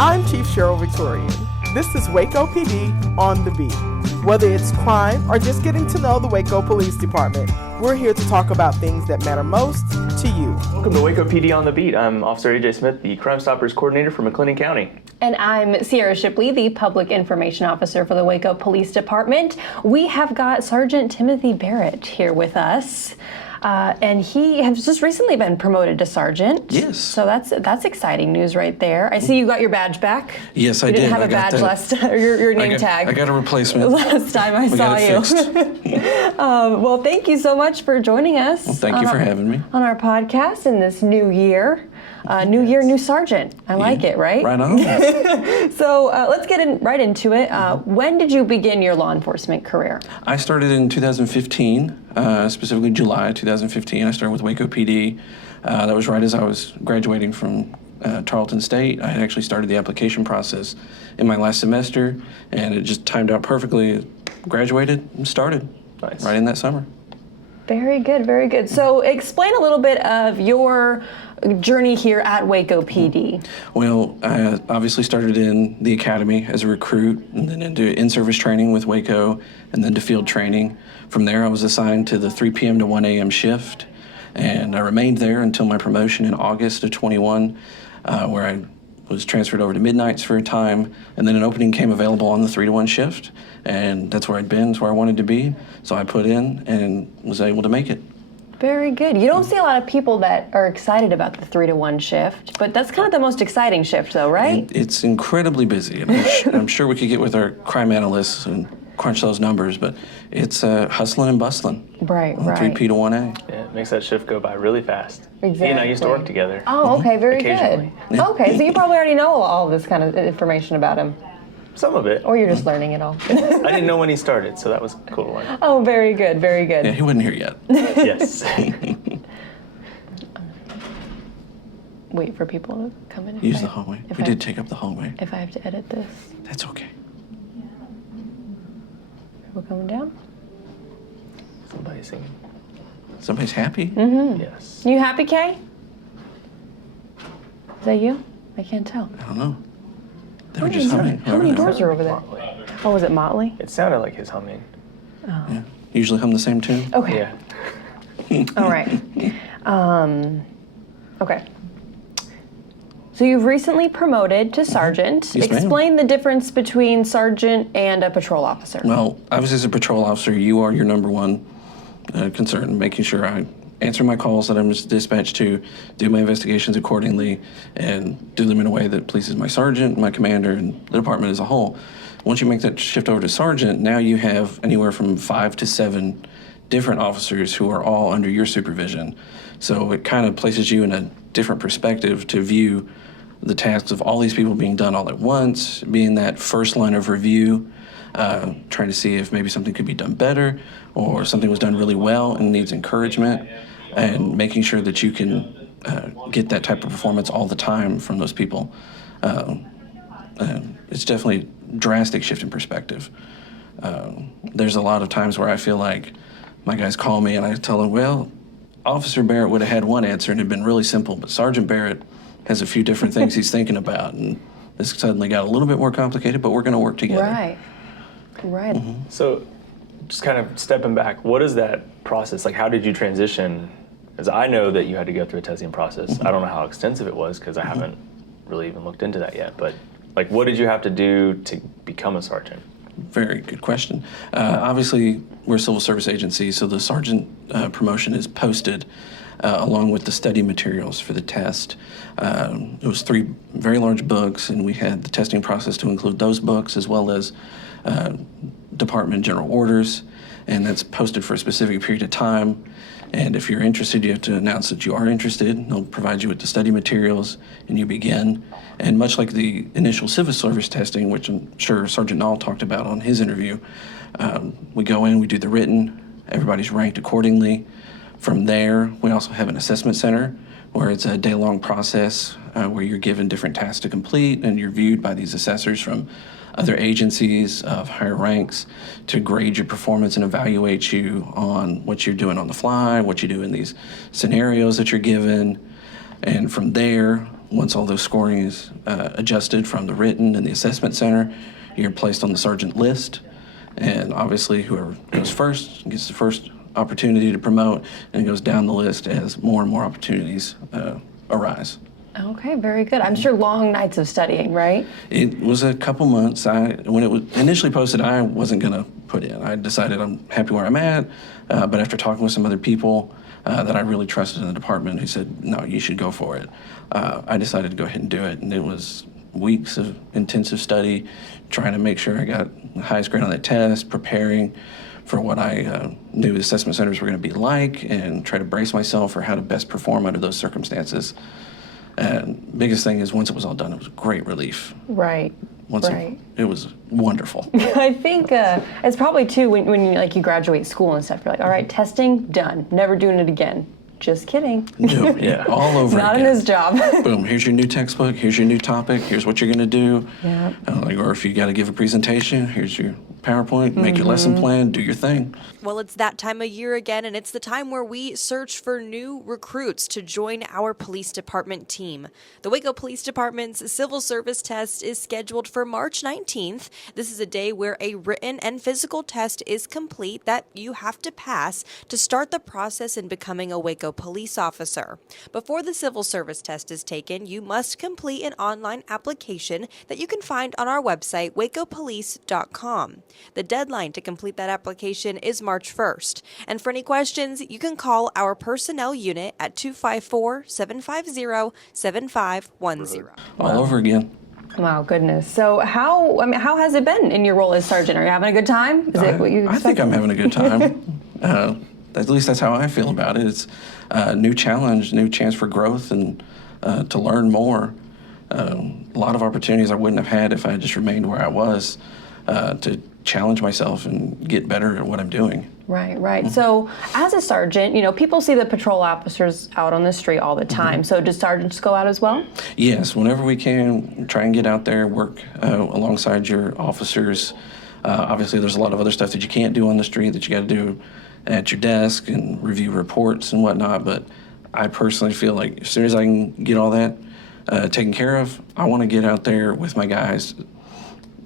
I'm Chief Cheryl Victorian. This is Waco PD on the beat. Whether it's crime or just getting to know the Waco Police Department, we're here to talk about things that matter most to you. Welcome to Waco PD on the beat. I'm Officer AJ Smith, the Crime Stoppers Coordinator for McLennan County. And I'm Sierra Shipley, the Public Information Officer for the Waco Police Department. We have got Sergeant Timothy Barrett here with us. And he has just recently been promoted to sergeant. Yes. So that's exciting news right there. I see you got your badge back. Yes, I did. You didn't have a badge last, or your name tag. I got a replacement. Last time I saw you. Well, thank you so much for joining us. Well, thank you for having me. On our podcast in this new year. New year, new sergeant. I like it, right? Right on. So let's get right into it. When did you begin your law enforcement career? I started in 2015, specifically July 2015. I started with Waco PD. That was right as I was graduating from Tarleton State. I had actually started the application process in my last semester, and it just timed out perfectly. Graduated and started right in that summer. Very good, very good. So explain a little bit of your journey here at Waco PD. Well, I obviously started in the academy as a recruit, and then into in-service training with Waco, and then to field training. From there, I was assigned to the 3 p.m. to 1 a.m. shift, and I remained there until my promotion in August of 21, where I was transferred over to midnights for a time, and then an opening came available on the 3 to 1 shift, and that's where I'd been, that's where I wanted to be. So I put in and was able to make it. Very good. You don't see a lot of people that are excited about the 3 to 1 shift, but that's kind of the most exciting shift though, right? It's incredibly busy. I'm sure we could get with our crime analysts and crunch those numbers, but it's hustling and bustling. Right. 3P to 1A. Yeah, it makes that shift go by really fast. Exactly. He and I used to work together. Oh, okay, very good. Yeah. Okay, so you probably already know all this kind of information about him. Some of it. Or you're just learning it all. I didn't know when he started, so that was cool to learn. Oh, very good, very good. Yeah, he wasn't here yet. Yes. Wait for people to come in. Use the hallway. We did take up the hallway. If I have to edit this. That's okay. People coming down? Somebody's singing. Somebody's happy? Mm-hmm. Yes. You happy, Kay? Is that you? I can't tell. I don't know. They were just humming. How many doors are over there? Motley. Oh, was it Motley? It sounded like his humming. Oh. Yeah. Usually hum the same tune. Okay. Yeah. All right. Okay. So you've recently promoted to sergeant. Yes, ma'am. Explain the difference between sergeant and a patrol officer. Well, obviously as a patrol officer, you are your number one concern, making sure I answer my calls that I'm dispatched to, do my investigations accordingly, and do them in a way that pleases my sergeant, my commander, and the department as a whole. Once you make that shift over to sergeant, now you have anywhere from 5 to 7 different officers who are all under your supervision. So it kind of places you in a different perspective to view the tasks of all these people being done all at once, being that first line of review, trying to see if maybe something could be done better or something was done really well and needs encouragement, and making sure that you can get that type of performance all the time from those people. It's definitely a drastic shift in perspective. There's a lot of times where I feel like my guys call me and I tell them, well, Officer Barrett would have had one answer and it'd been really simple, but Sergeant Barrett has a few different things he's thinking about, and this suddenly got a little bit more complicated, but we're going to work together. Right. Mm-hmm. So just kind of stepping back, what is that process? Like, how did you transition? Because I know that you had to go through a testing process. Mm-hmm. I don't know how extensive it was because I haven't really even looked into that yet. But like, what did you have to do to become a sergeant? Very good question. Obviously, we're a civil service agency, so the sergeant promotion is posted along with the study materials for the test. It was 3 very large books, and we had the testing process to include those books as well as department general orders, and that's posted for a specific period of time. And if you're interested, you have to announce that you are interested. They'll provide you with the study materials, and you begin. And much like the initial civil service testing, which I'm sure Sergeant Nall talked about on his interview, we go in, we do the written, everybody's ranked accordingly. From there, we also have an assessment center where it's a day-long process where you're given different tasks to complete, and you're viewed by these assessors from other agencies of higher ranks to grade your performance and evaluate you on what you're doing on the fly, what you do in these scenarios that you're given. And from there, once all those scoring is adjusted from the written and the assessment center, you're placed on the sergeant list. And obviously, whoever goes first gets the first opportunity to promote, and it goes down the list as more and more opportunities arise. Okay, very good. I'm sure long nights of studying, right? It was a couple months. When it was initially posted, I wasn't going to put in. I decided I'm happy where I'm at, but after talking with some other people that I really trusted in the department who said, no, you should go for it, I decided to go ahead and do it. And it was weeks of intensive study, trying to make sure I got the highest grade on that test, preparing for what I knew assessment centers were going to be like, and try to brace myself for how to best perform under those circumstances. And biggest thing is once it was all done, it was a great relief. Right. It was wonderful. I think it's probably too when you graduate school and stuff. You're like, all right, testing done. Never doing it again. Just kidding. No, yeah, all over Not again. in this job. Boom, here's your new textbook, here's your new topic, here's what you're going to do. Yeah. Or if you got to give a presentation, here's your PowerPoint, make your lesson plan, do your thing. Well, it's that time of year again, and it's the time where we search for new recruits to join our police department team. The Waco Police Department's civil service test is scheduled for March 19th. This is a day where a written and physical test is complete that you have to pass to start the process in becoming a Waco police officer. Before the civil service test is taken, you must complete an online application that you can find on our website, wacopolice.com. The deadline to complete that application is March 1st. And for any questions, you can call our personnel unit at 254-750-7510. All over again. Wow, goodness. So how has it been in your role as sergeant? Are you having a good time? Is it what you I think expected? I'm having a good time. At least that's how I feel about it. It's a new challenge, new chance for growth, and to learn more. A lot of opportunities I wouldn't have had if I had just remained where I was, to challenge myself and get better at what I'm doing. Right, right. So as a sergeant, people see the patrol officers out on the street all the time. So do sergeants go out as well? Yes, whenever we can, try and get out there, work alongside your officers. Obviously, there's a lot of other stuff that you can't do on the street that you got to do at your desk and review reports and whatnot. But I personally feel like as soon as I can get all that taken care of, I want to get out there with my guys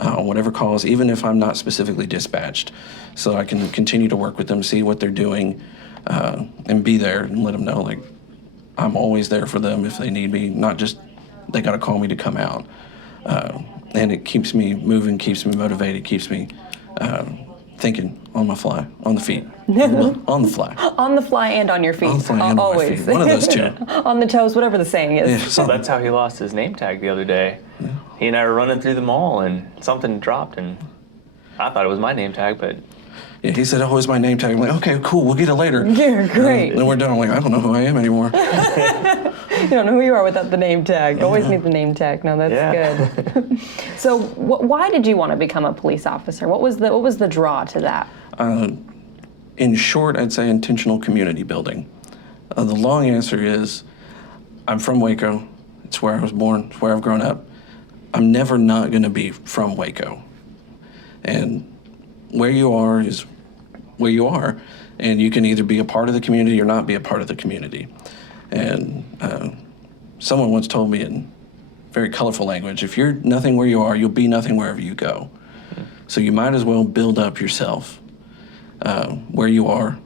on whatever calls, even if I'm not specifically dispatched, so I can continue to work with them, see what they're doing, and be there and let them know, like, I'm always there for them if they need me, not just they got to call me to come out. And it keeps me moving, keeps me motivated, keeps me thinking on my fly, on the feet, on the fly. On the fly and on your feet. On the fly and on my Always. feet. One of those two. On the toes, whatever the saying is. Yeah, So that's how he lost his name tag the other day. Yeah. He and I were running through the mall, and something dropped, and I thought it was my name tag, but Yeah, he said, oh, it's my name tag. I'm like, okay, cool, we'll get it later. Yeah, great. Then we're done. I'm like, I don't know who I am anymore. You don't know who you are without the name tag. You always need the name tag. No, that's good. So why did you want to become a police officer? What was the draw to that? In short, I'd say intentional community building. The long answer is, I'm from Waco. It's where I was born. It's where I've grown up. I'm never not going to be from Waco. And where you are is where you are. And you can either be a part of the community or not be a part of the community. And someone once told me in very colorful language, if you're nothing where you are, you'll be nothing wherever you go. So you might as well build up yourself where you are.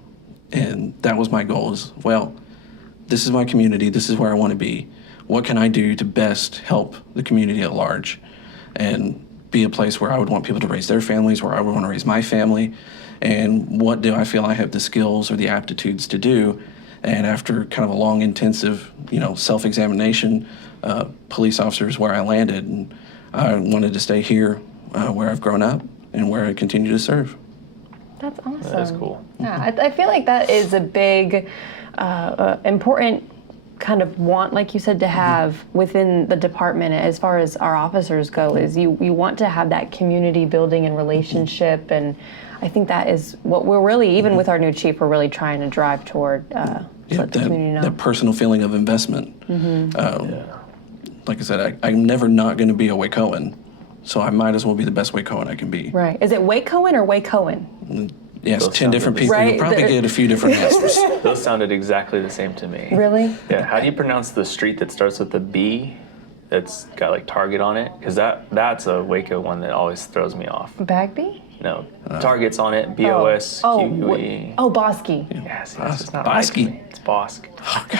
And that was my goal is, well, this is my community. This is where I want to be. What can I do to best help the community at large and be a place where I would want people to raise their families, where I would want to raise my family, and what do I feel I have the skills or the aptitudes to do? And after kind of a long, intensive, self-examination, police officer is where I landed, and I wanted to stay here where I've grown up and where I continue to serve. That's awesome. That's cool. Yeah, I feel like that is a big, important kind of want, like you said, to have within the department as far as our officers go, is you want to have that community building and relationship, and I think that is what we're really, even with our new chief, we're really trying to drive toward, let the community know. That personal feeling of investment. Like I said, I'm never not going to be a Wacoan, so I might as well be the best Wacoan I can be. Right. Is it Wacoan or Wacoan? Yes, Those 10 different people. Right. You'll probably get a few different answers. Those sounded exactly the same to me. Really? Yeah. How do you pronounce the street that starts with a B? that's got like Target on it? Because that's a Waco one that always throws me off. Bagby? No, Target's on it. BOSQE. Oh, Bosky. Yes, it's not Bosky. right. It's Bosk.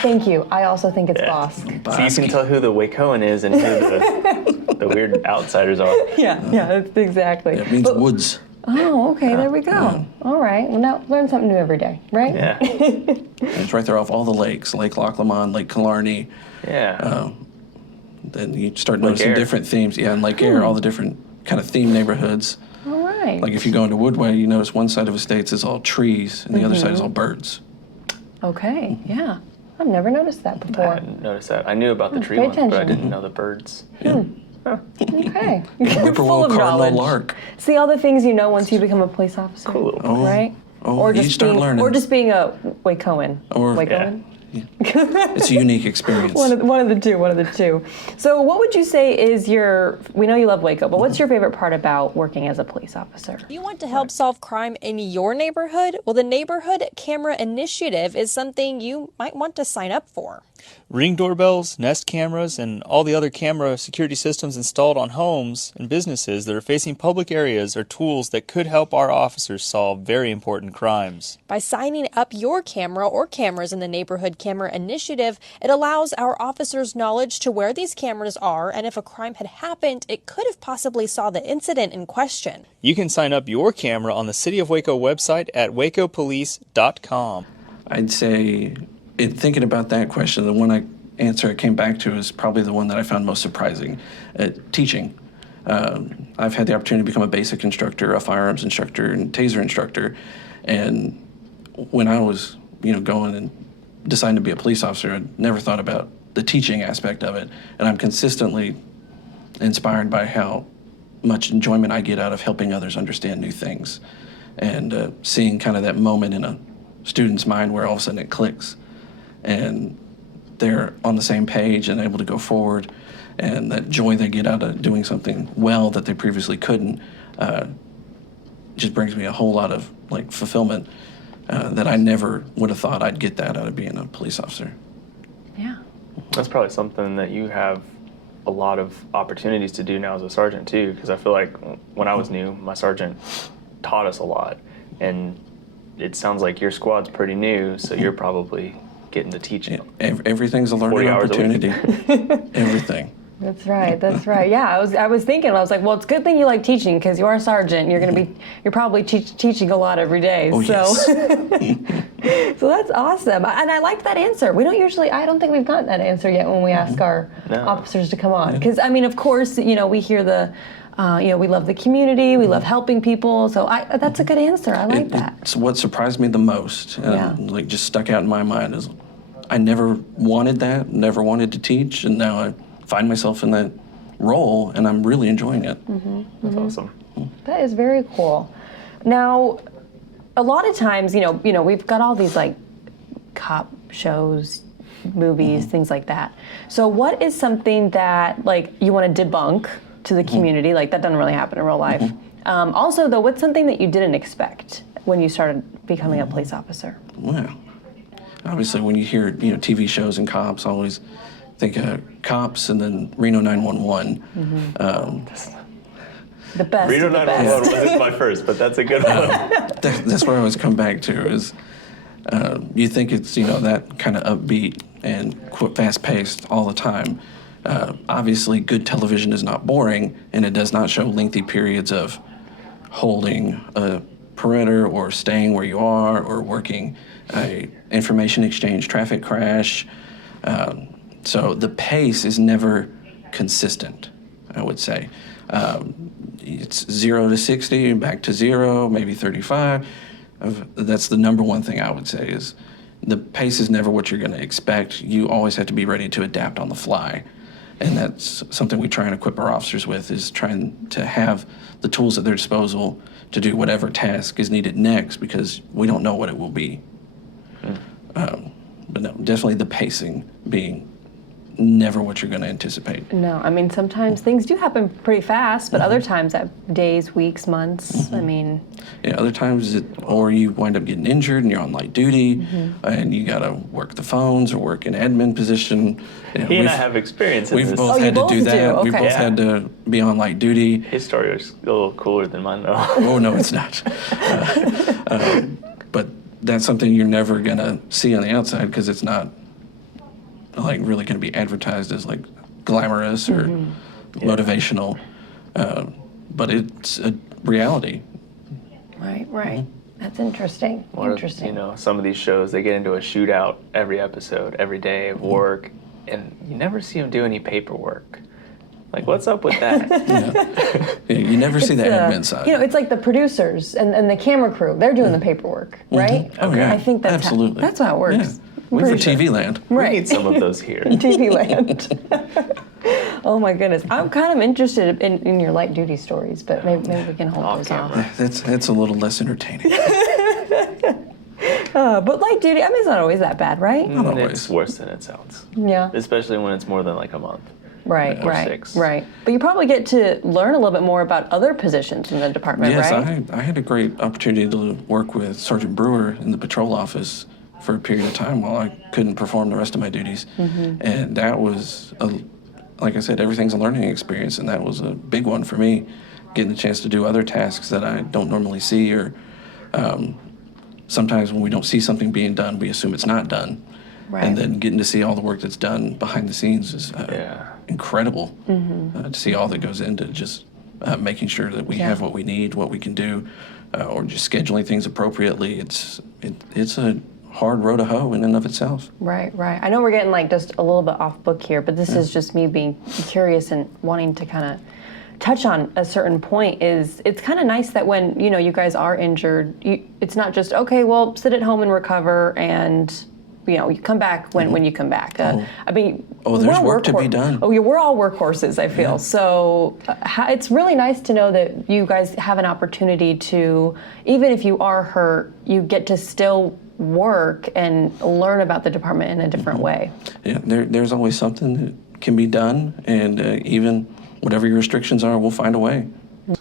Thank you. I also think it's Yeah. Bosk. So you can tell who the Wacoan is and who the weird outsiders are. Yeah, exactly. It means woods. Oh, okay, there we go. All right, well now learn something new every day, right? Yeah. It's right there off all the lakes, Lake Loch Lomond, Lake Killarney. Yeah. Then you start Lake noticing Eyre. different themes. Yeah, and Lake Eyre, all the different kind of themed neighborhoods. All right. Like if you go into Woodway, you notice one side of estates is all trees and the other side is all birds. Okay, yeah. I've never noticed that I before. hadn't noticed that. I knew about the tree pay ones, but I attention. didn't know the birds. Okay. You're full Whippoorwill, of cardinal, knowledge. lark. See all the things you know once you become a police officer. Cool. Oh, Right? oh, you start learning. Or just being a Wacoan. Or- Wacoan? It's a unique experience. One of the two. So what would you say is we know you love Waco, but what's your favorite part about working as a police officer? You want to help solve crime in your neighborhood? Well, the Neighborhood Camera Initiative is something you might want to sign up for. Ring doorbells, Nest cameras, and all the other camera security systems installed on homes and businesses that are facing public areas are tools that could help our officers solve very important crimes. By signing up your camera or cameras in the Neighborhood Camera Initiative, it allows our officers knowledge to where these cameras are, and if a crime had happened, it could have possibly saw the incident in question. You can sign up your camera on the City of Waco website at wacopolice.com. I'd say, in thinking about that question, the one answer I came back to is probably the one that I found most surprising. Teaching. I've had the opportunity to become a basic instructor, a firearms instructor, and taser instructor. And when I was, going and deciding to be a police officer, I never thought about the teaching aspect of it. And I'm consistently inspired by how much enjoyment I get out of helping others understand new things. And seeing kind of that moment in a student's mind where all of a sudden it clicks. And they're on the same page and able to go forward, and that joy they get out of doing something well that they previously couldn't just brings me a whole lot of fulfillment that I never would have thought I'd get that out of being a police officer. Yeah. That's probably something that you have a lot of opportunities to do now as a sergeant too, because I feel like when I was new, my sergeant taught us a lot, and it sounds like your squad's pretty new, so you're probably getting to teach it. Everything's a 40 learning hours a week. opportunity. Everything. That's right. Yeah, I was thinking, I was like, well, it's a good thing you like teaching because you're a sergeant. You're probably teaching a lot every day. Oh, so. yes. So that's awesome, and I liked that answer. I don't think we've gotten that answer yet when we ask our officers to come on. Because of course, we hear the, we love the community, we love helping people. So that's a good answer. I like that. It's what surprised me the most, and just stuck out in my mind is I never wanted that, never wanted to teach, and now I find myself in that role, and I'm really enjoying it. That's awesome. That is very cool. Now, a lot of times, we've got all these cop shows, movies, things like that. So what is something that you want to debunk to the community? That doesn't really happen in real life. Also, though, what's something that you didn't expect when you started becoming a police officer? Well, obviously when you hear TV shows and cops, I always think cops and then Reno 911. The best. Reno of the 911 best. wasn't my first, but that's a good one. That's where I always come back to is you think it's that kind of upbeat and fast-paced all the time. Obviously, good television is not boring, and it does not show lengthy periods of holding a perimeter or staying where you are or working a information exchange traffic crash. So the pace is never consistent, I would say. It's 0 to 60, back to 0, maybe 35. That's the number one thing I would say is the pace is never what you're going to expect. You always have to be ready to adapt on the fly. And that's something we try and equip our officers with, is trying to have the tools at their disposal to do whatever task is needed next, because we don't know what it will be. But no, definitely the pacing being never what you're going to anticipate. No, I mean, sometimes things do happen pretty fast, but other times that days, weeks, months, I mean. Yeah, other times, or you wind up getting injured and you're on light duty, and you got to work the phones or work an admin position. You know, He and I have experience in We've this. both had to do that. We've Okay. both had to be on light duty. His story was a little cooler than mine, though. Oh, no, it's not. But that's something you're never going to see on the outside because it's not like really going to be advertised as like glamorous or motivational. But it's a reality. Right. That's interesting. You know, some of these shows, they get into a shootout every episode, every day of work, and you never see them do any paperwork. Like, what's up with that? Yeah, you never see the admin side. You know, it's like the producers and the camera crew. They're doing the paperwork, right? Oh, yeah. I think that's Absolutely. that's how it works. Yeah. For TV land. We Right. need some of those here. TV land. Oh my goodness. I'm kind of interested in your light duty stories, but maybe we can hold Off those camera. off. That's a little less entertaining. But light duty, I mean, it's not always that bad, right? Not always. It's worse than it sounds, Yeah. especially when it's more than like a month. Right, or right, 6. right. But you probably get to learn a little bit more about other positions in the department, Yes, right? I had a great opportunity to work with Sergeant Brewer in the patrol office for a period of time while I couldn't perform the rest of my duties. And that was, like I said, everything's a learning experience, and that was a big one for me, getting the chance to do other tasks that I don't normally see, or sometimes when we don't see something being done, we assume it's not done. Right. And then getting to see all the work that's done behind the scenes is incredible to see all that goes into just making sure that we have what we need, what we can do, or just scheduling things appropriately. It's a hard row to hoe in and of itself. Right. I know we're getting like just a little bit off book here, but this is just me being curious and wanting to kind of touch on a certain point. Is it's kind of nice that when you guys are injured, it's not just okay, well, sit at home and recover and you come back when you come back. I mean, there's work to be done. Oh, yeah, we're all workhorses, I feel. Yeah. So it's really nice to know that you guys have an opportunity to, even if you are hurt, you get to still work and learn about the department in a different way. Yeah, there's always something that can be done, and even whatever your restrictions are, we'll find a way.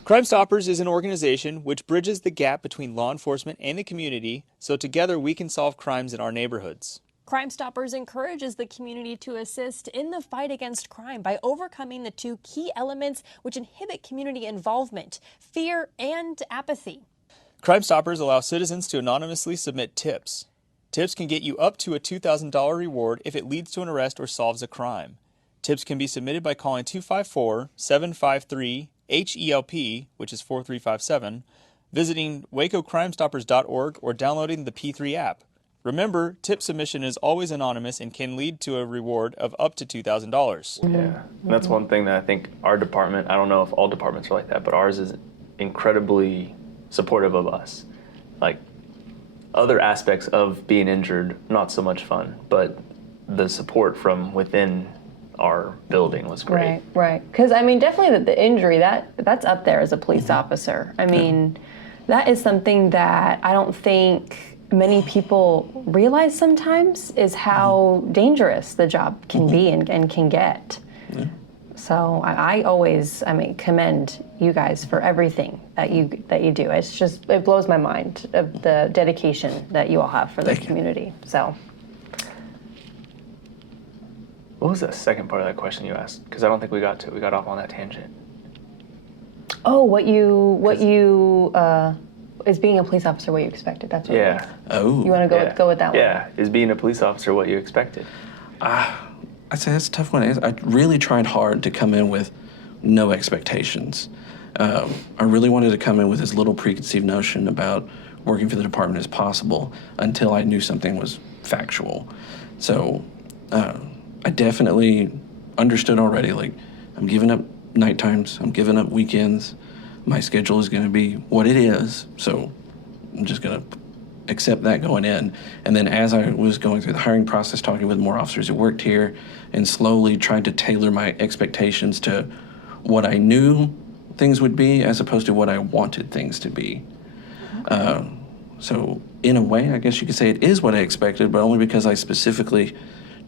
Crime Stoppers is an organization which bridges the gap between law enforcement and the community, so together we can solve crimes in our neighborhoods. Crime Stoppers encourages the community to assist in the fight against crime by overcoming the 2 key elements which inhibit community involvement: fear and apathy. Crime Stoppers allow citizens to anonymously submit tips. Tips can get you up to a $2,000 reward if it leads to an arrest or solves a crime. Tips can be submitted by calling 254-753-HELP, which is 4357, visiting wacocrimestoppers.org, or downloading the P3 app. Remember, tip submission is always anonymous and can lead to a reward of up to $2,000. Yeah, and that's one thing that I think our department, I don't know if all departments are like that, but ours is incredibly supportive of us. Like, other aspects of being injured, not so much fun, but the support from within our building was great. Right. Because, I mean, definitely the injury, that's up there as a police officer. I mean, that is something that I don't think many people realize sometimes, is how dangerous the job can be and can get. Yeah. So I always, commend you guys for everything that you do. It blows my mind of the dedication that you all have for the community. So. What was the second part of that question you asked? Because I don't think we got off on that tangent. Oh, what you is being a police officer what you expected? That's what. Yeah. Oh. You want to go with that one? Yeah. Is being a police officer what you expected? I'd say that's a tough one. I really tried hard to come in with no expectations. I really wanted to come in with as little preconceived notion about working for the department as possible until I knew something was factual. So I definitely understood already, like, I'm giving up night times, I'm giving up weekends, my schedule is going to be what it is, so I'm just going to accept that going in. And then as I was going through the hiring process, talking with more officers who worked here, and slowly tried to tailor my expectations to what I knew things would be as opposed to what I wanted things to be. So in a way, I guess you could say it is what I expected, but only because I specifically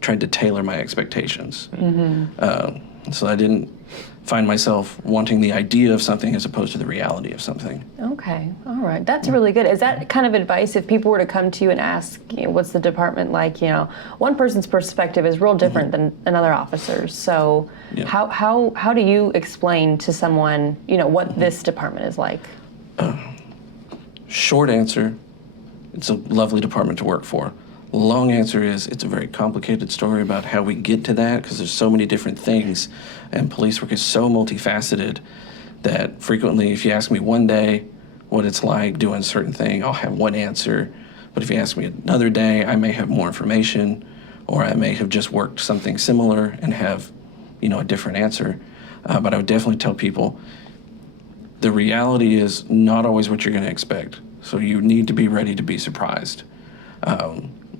tried to tailor my expectations. So I didn't find myself wanting the idea of something as opposed to the reality of something. Okay, all right, that's really good. Is that kind of advice if people were to come to you and ask, what's the department like? One person's perspective is real different than another officer's. So how do you explain to someone, what this department is like? Short answer, it's a lovely department to work for. Long answer is it's a very complicated story about how we get to that, because there's so many different things, and police work is so multifaceted that frequently if you ask me one day what it's like doing a certain thing, I'll have one answer. But if you ask me another day, I may have more information, or I may have just worked something similar and have, a different answer. But I would definitely tell people the reality is not always what you're going to expect. So you need to be ready to be surprised.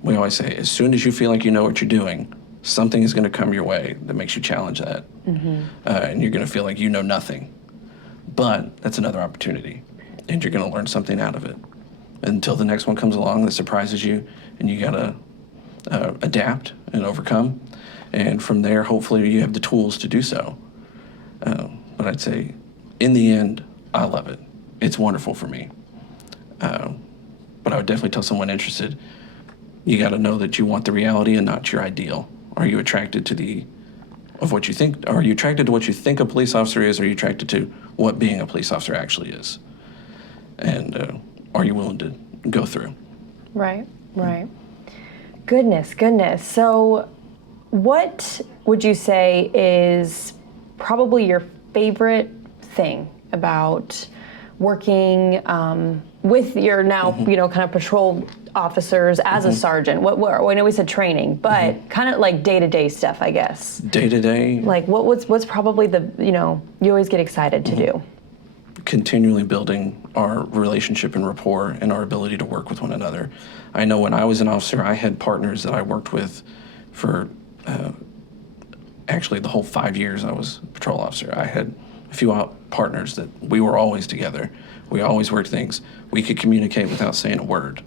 We always say, as soon as you feel like you know what you're doing, something is going to come your way that makes you challenge that. And you're going to feel like you know nothing. But that's another opportunity, and you're going to learn something out of it. Until the next one comes along that surprises you, and you got to adapt and overcome. And from there, hopefully you have the tools to do so. But I'd say, in the end, I love it. It's wonderful for me. But I would definitely tell someone interested, you got to know that you want the reality and not your ideal. Are you attracted to what you think? Are you attracted to what you think a police officer is? Or are you attracted to what being a police officer actually is? And are you willing to go through? Right. Goodness. So what would you say is probably your favorite thing about working with your now, kind of patrol officers as a sergeant? I know we said training, but kind of like day-to-day stuff, I guess. Day-to-day? Like what's probably you always get excited to do? Continually building our relationship and rapport and our ability to work with one another. I know when I was an officer, I had partners that I worked with for actually the whole 5 years I was a patrol officer. I had a few partners that we were always together. We always worked things. We could communicate without saying a word.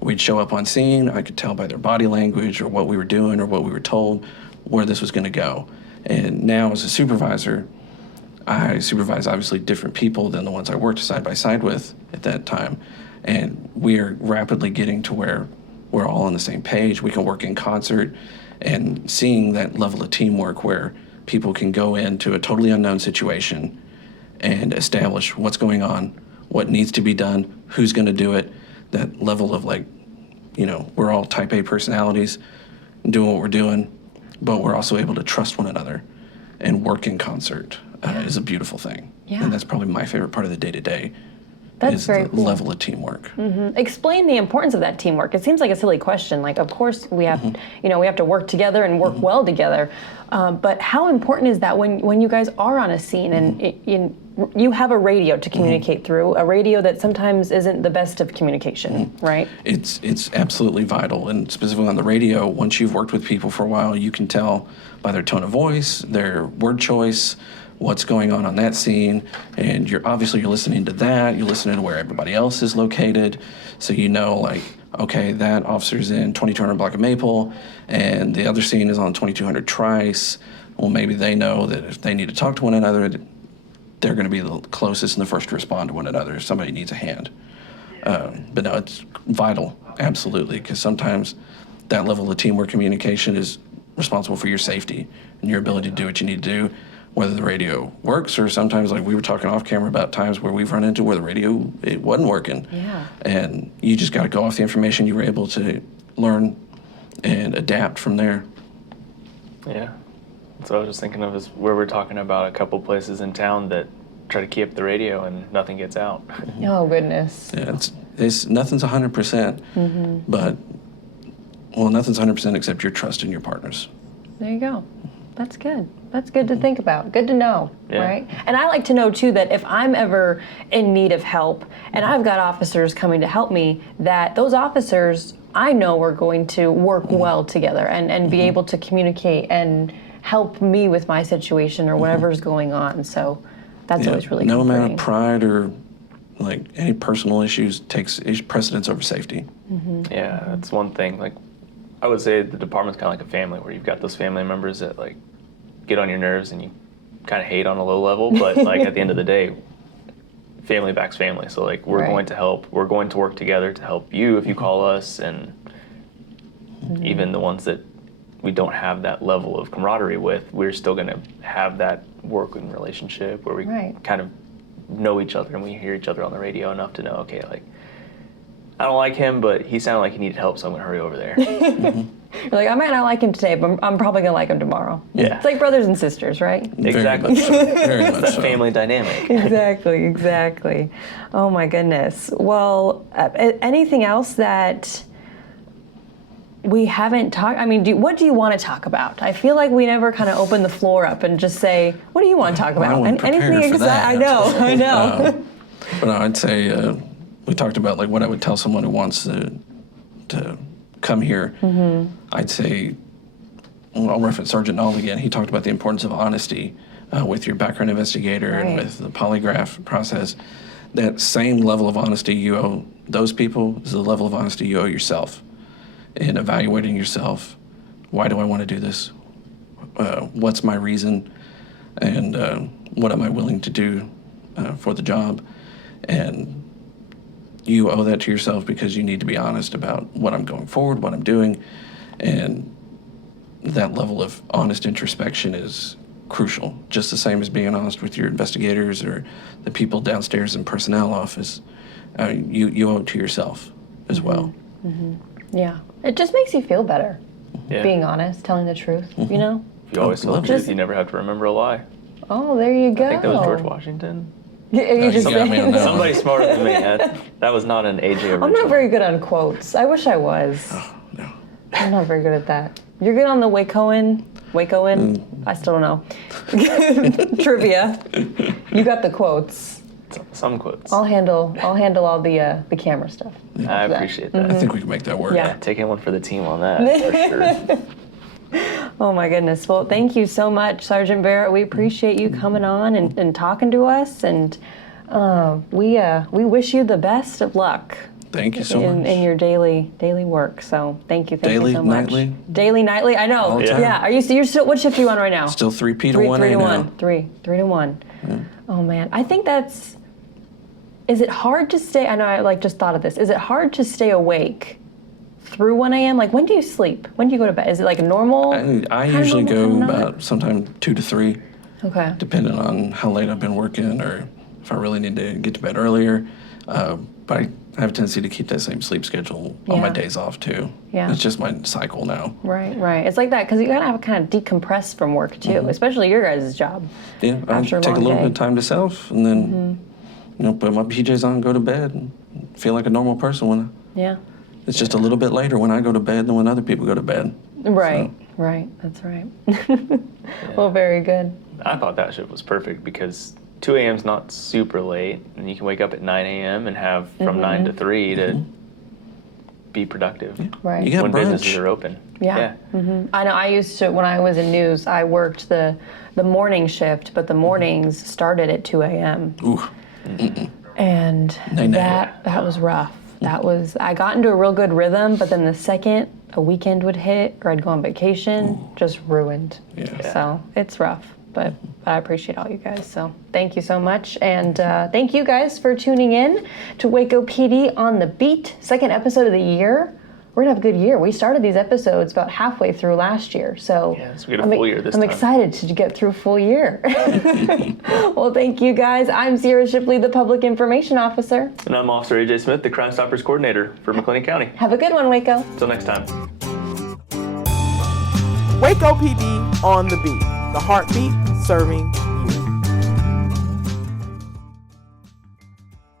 We'd show up on scene. I could tell by their body language or what we were doing or what we were told where this was going to go. And now as a supervisor, I supervise obviously different people than the ones I worked side by side with at that time. And we are rapidly getting to where we're all on the same page. We can work in concert, and seeing that level of teamwork where people can go into a totally unknown situation and establish what's going on, what needs to be done, who's going to do it, that level of we're all type A personalities doing what we're doing, but we're also able to trust one another and work in concert is a beautiful thing. Yeah. And that's probably my favorite part of the day-to-day. That's is very the cool. level of teamwork. Explain the importance of that teamwork. It seems like a silly question. Like, of course we have, we have to work together and work well together. But how important is that when you guys are on a scene and you have a radio to communicate through, a radio that sometimes isn't the best of communication, right? It's absolutely vital, and specifically on the radio, once you've worked with people for a while, you can tell by their tone of voice, their word choice, what's going on that scene, and you're listening to that, you're listening to where everybody else is located, so okay, that officer's in 2200 Block of Maple, and the other scene is on 2200 Trice. Well, maybe they know that if they need to talk to one another, they're going to be the closest and the first to respond to one another if somebody needs a hand. But no, it's vital, absolutely, because sometimes that level of teamwork communication is responsible for your safety and your ability to do what you need to do, whether the radio works or sometimes, like we were talking off camera about times where we've run into where the radio, it wasn't working. Yeah. And you just got to go off the information you were able to learn and adapt from there. Yeah. That's what I was just thinking of, is where we're talking about a couple places in town that try to keep the radio and nothing gets out. Oh, goodness. Yeah, it's nothing's 100%, but, nothing's 100% except your trust in your partners. There you go. That's good. That's good to think about. Good to know, Yeah. right? And I like to know, too, that if I'm ever in need of help and I've got officers coming to help me, that those officers, I know, are going to work well together and be able to communicate and help me with my situation or whatever's going on. So that's always really no comforting. amount of pride or any personal issues takes precedence over safety. Yeah, that's one thing. Like I would say the department's kind of like a family, where you've got those family members that like get on your nerves and you kind of hate on a low level, but like at the end of the day, family backs family. So like we're Right. going to help. We're going to work together to help you if you call us, and even the ones that we don't have that level of camaraderie with, we're still going to have that working relationship where we Right. kind of know each other and we hear each other on the radio enough to know, okay, like I don't like him, but he sounded like he needed help, so I'm going to hurry over there. You're like, I might not like him today, but I'm probably gonna like him tomorrow. Yeah. It's like brothers and sisters, right? Exactly. Very much so. Very It's much that so. family dynamic. Exactly. Oh my goodness. Well, anything else that we haven't talked? I mean, what do you want to talk about? I feel like we never kind of open the floor up and just say, "What do you want to talk Well, I about?" wasn't prepared for that. I know. But I'd say we talked about like what I would tell someone who wants to come here. Mm-hmm. I'd say, well, I'll reference Sergeant Nall again. He talked about the importance of honesty with your background investigator and Right. with the polygraph process. That same level of honesty you owe those people is the level of honesty you owe yourself in evaluating yourself. Why do I want to do this? What's my reason? And what am I willing to do for the job? And you owe that to yourself because you need to be honest about what I'm going forward, what I'm doing, and that level of honest introspection is crucial. Just the same as being honest with your investigators or the people downstairs in personnel office. You owe it to yourself as well. Yeah. It just makes you feel better. Yeah. Being honest, telling the truth. You know. If you always tell the Love truth, it. you never have to remember a lie. Oh, there you go. I think that was George Washington. You just got me on that one. Somebody smarter than me. That was not an AJ original. I'm not very good on quotes. I wish I was. No. I'm not very good at that. You're good on the Wacoan? I still don't know. Trivia. You got the quots. Some quotes. I'll handle all the camera stuff. I appreciate that. I think we can make that work. Yeah. Taking one for the team on that, for sure. Oh my goodness. Well, thank you so much, Sergeant Barrett. We appreciate you coming on and talking to us, and we wish you the best of luck Thank you so much. in your daily work. So thank you Daily, so much. nightly? Daily, nightly. I know. All the time. Yeah. Are you? You're still. What shift are you on right now? Still 3P to Three 1A to now. one. Three to one. Oh man, I think that's. Is it hard to stay? I know. I just thought of this. Is it hard to stay awake through 1 a.m.? Like, when do you sleep? When do you go to bed? Is it like a normal? I kind of usually normal, go kind of not? about sometime 2 to 3, Okay. depending on how late I've been working or if I really need to get to bed earlier. But I have a tendency to keep that same sleep schedule on my Yeah. days off too. Yeah. It's just my cycle now. Right. It's like that because you gotta have kind of decompress from work too, especially your guys' job. Yeah, I After a take a long little day. bit of time to self and then put my PJs on, go to bed, and feel like a normal person when Yeah. it's just a little bit later when I go to bed than when other people go to bed. Right. That's right. Well, very good. I thought that shift was perfect because 2 a.m. is not super late, and you can wake up at 9 a.m. and have from 9 to 3 to be productive Right. You got when businesses brunch. are open. Yeah. I know. I used to, when I was in news, I worked the morning shift, but the mornings started at 2 a.m. Ooh. And Nay. that was rough. I got into a real good rhythm, but then the second a weekend would hit or I'd go on vacation, just ruined. Yeah. So it's rough, but I appreciate all you guys. So thank you so much. And thank you guys for tuning in to Waco PD on the Beat, second episode of the year. We're gonna have a good year. We started these episodes about halfway through last year, so Yeah, so we get a full year this I'm time. excited to get through a full year. Well, thank you guys. I'm Sierra Shipley, the Public Information Officer. And I'm Officer AJ Smith, the Crime Stoppers Coordinator for McLean County. Have a good one, Waco. Until next time. Waco PD on the beat. The heartbeat serving